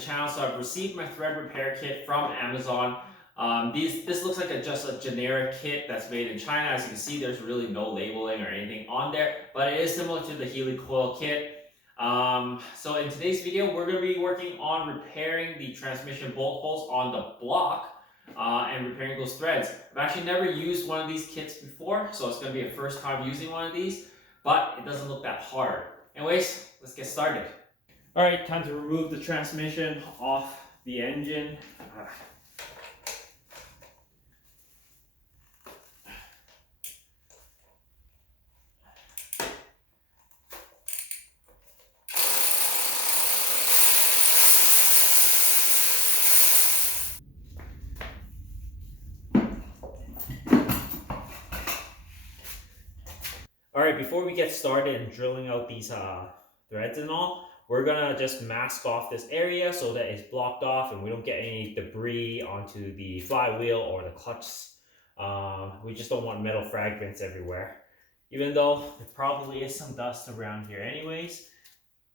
the channel. So I've received my thread repair kit from Amazon. This looks like just a generic kit that's made in China. As you can see, there's really no labeling or anything on there, but it is similar to the Helicoil kit. So in today's video, we're going to be working on repairing the transmission bolt holes on the block and repairing those threads. I've actually never used one of these kits before, so it's going to be a first time using one of these, but it doesn't look that hard. Anyways, let's get started. All right, time to remove the transmission off the engine. All right, before we get started in drilling out these threads and all, we're gonna just mask off this area so that it's blocked off and we don't get any debris onto the flywheel or the clutch. We just don't want metal fragments everywhere. Even though there probably is some dust around here anyways.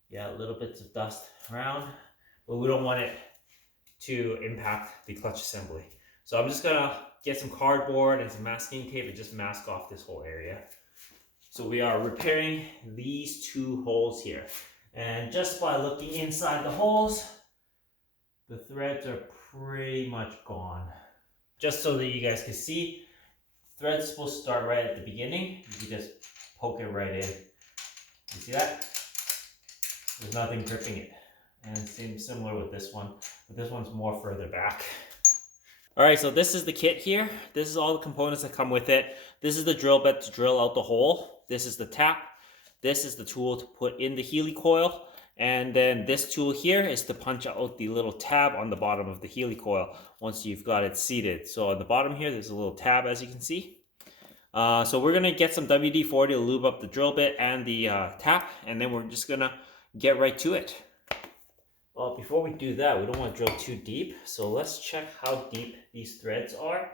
Yeah, little bits of dust around, but we don't want it to impact the clutch assembly. So I'm just gonna get some cardboard and some masking tape and just mask off this whole area. So we are repairing these two holes here. And just by looking inside the holes, the threads are pretty much gone. Just so that you guys can see, thread's supposed to start right at the beginning. You can just poke it right in. You see that? There's nothing gripping it. And it seems similar with this one, but this one's more further back. All right, so this is the kit here. This is all the components that come with it. This is the drill bit to drill out the hole. This is the tap. This is the tool to put in the helicoil. And then this tool here is to punch out the little tab on the bottom of the helicoil once you've got it seated. So on the bottom here, there's a little tab, as you can see. So we're gonna get some WD-40 to lube up the drill bit and the tap, and then we're just gonna get right to it. Well, before we do that, we don't want to drill too deep. So let's check how deep these threads are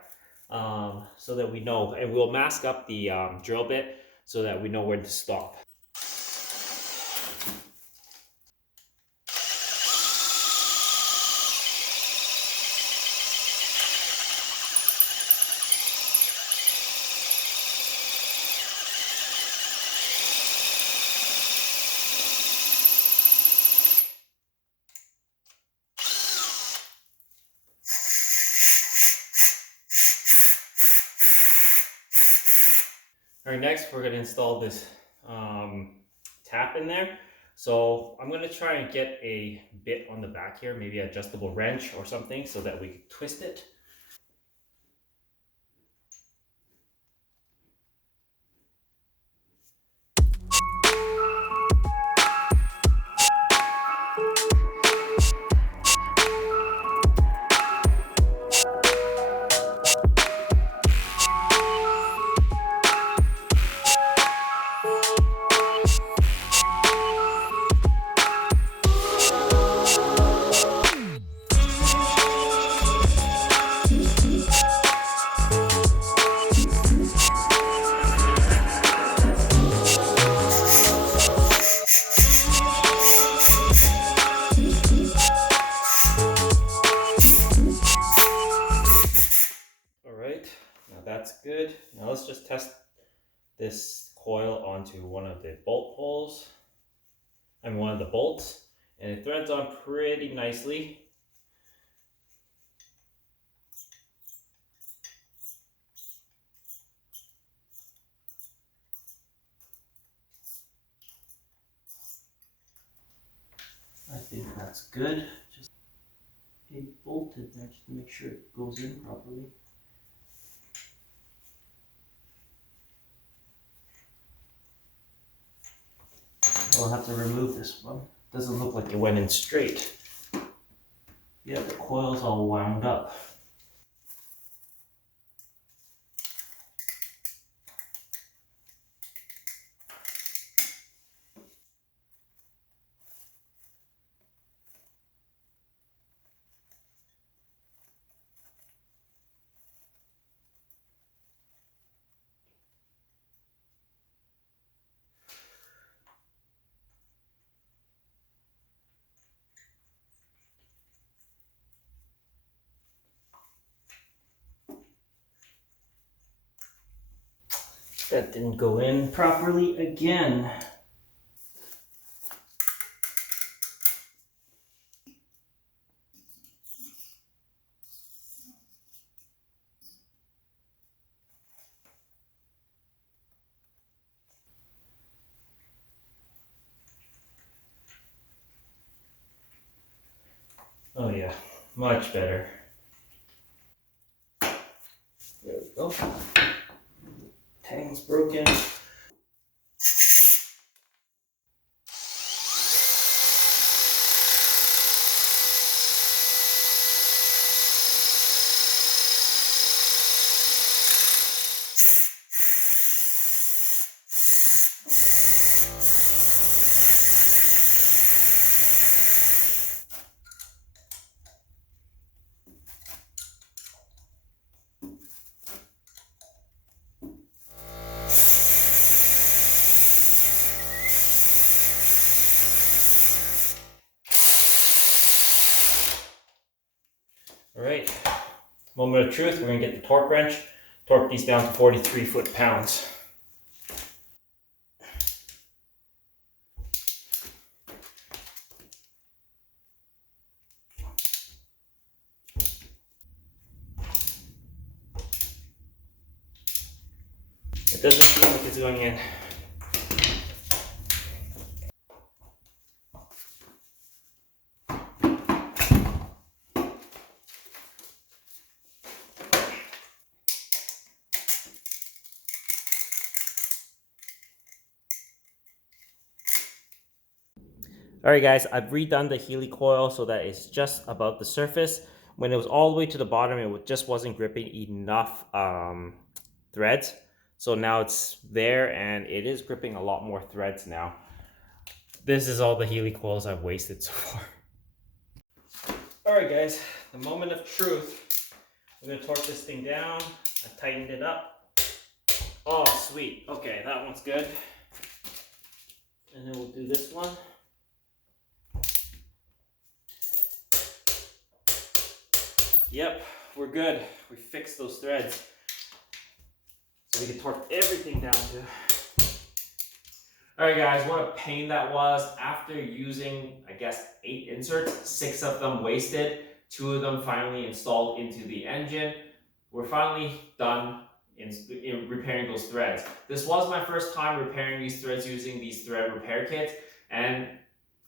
so that we know. And we'll mask up the drill bit so that we know when to stop. All right, next we're going to install this tap in there. So I'm going to try and get a bit on the back here, maybe an adjustable wrench or something so that we can twist it. That's good. Now let's just test this coil onto one of the bolt holes and one of the bolts, and it threads on pretty nicely. I think that's good. Just a bolt in there just to make sure it goes in properly. I'll have to remove this one. Doesn't look like it went in straight. Yeah, the coil's all wound up. That didn't go in properly again. Oh yeah, much better. There we go. Tang's broken. All right, moment of truth, we're gonna get the torque wrench, torque these down to 43 foot-pounds. It doesn't seem like it's going in. Alright guys, I've redone the Helicoil so that it's just above the surface. When it was all the way to the bottom, it just wasn't gripping enough threads. So now it's there and it is gripping a lot more threads now. This is all the Helicoils I've wasted so far. Alright guys, the moment of truth. I'm going to torque this thing down. I've tightened it up. Oh sweet, okay, that one's good. And then we'll do this one. Yep, we're good. We fixed those threads. So we can torque everything down to. Alright guys, what a pain that was. After using, I guess, 8 inserts, 6 of them wasted, 2 of them finally installed into the engine. We're finally done in repairing those threads. This was my first time repairing these threads using these thread repair kits, and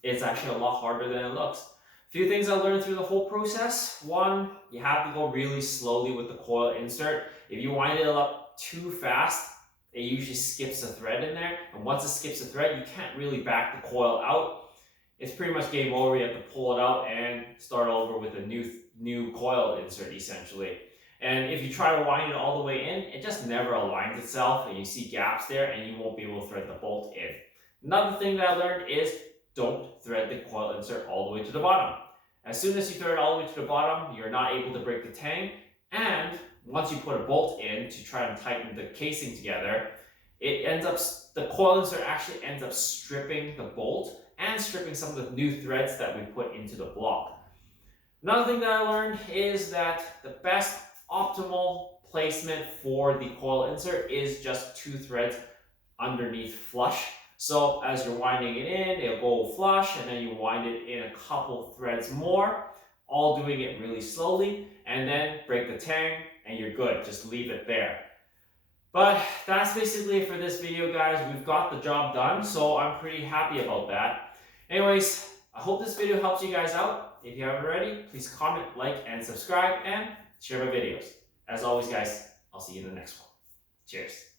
it's actually a lot harder than it looks. Few things I learned through the whole process. One, you have to go really slowly with the coil insert. If you wind it up too fast, it usually skips a thread in there. And once it skips a thread, you can't really back the coil out. It's pretty much game over. You have to pull it out and start over with a new coil insert essentially. And if you try to wind it all the way in, it just never aligns itself and you see gaps there and you won't be able to thread the bolt in. Another thing that I learned is don't thread the coil insert all the way to the bottom. As soon as you thread it all the way to the bottom, you're not able to break the tang. And once you put a bolt in to try and tighten the casing together, the coil insert actually ends up stripping the bolt and stripping some of the new threads that we put into the block. Another thing that I learned is that the best optimal placement for the coil insert is just 2 threads underneath flush. So as you're winding it in, it'll go flush, and then you wind it in a couple threads more, all doing it really slowly, and then break the tang, and you're good. Just leave it there. But that's basically it for this video, guys. We've got the job done, so I'm pretty happy about that. Anyways, I hope this video helps you guys out. If you haven't already, please comment, like, and subscribe, and share my videos. As always, guys, I'll see you in the next one. Cheers.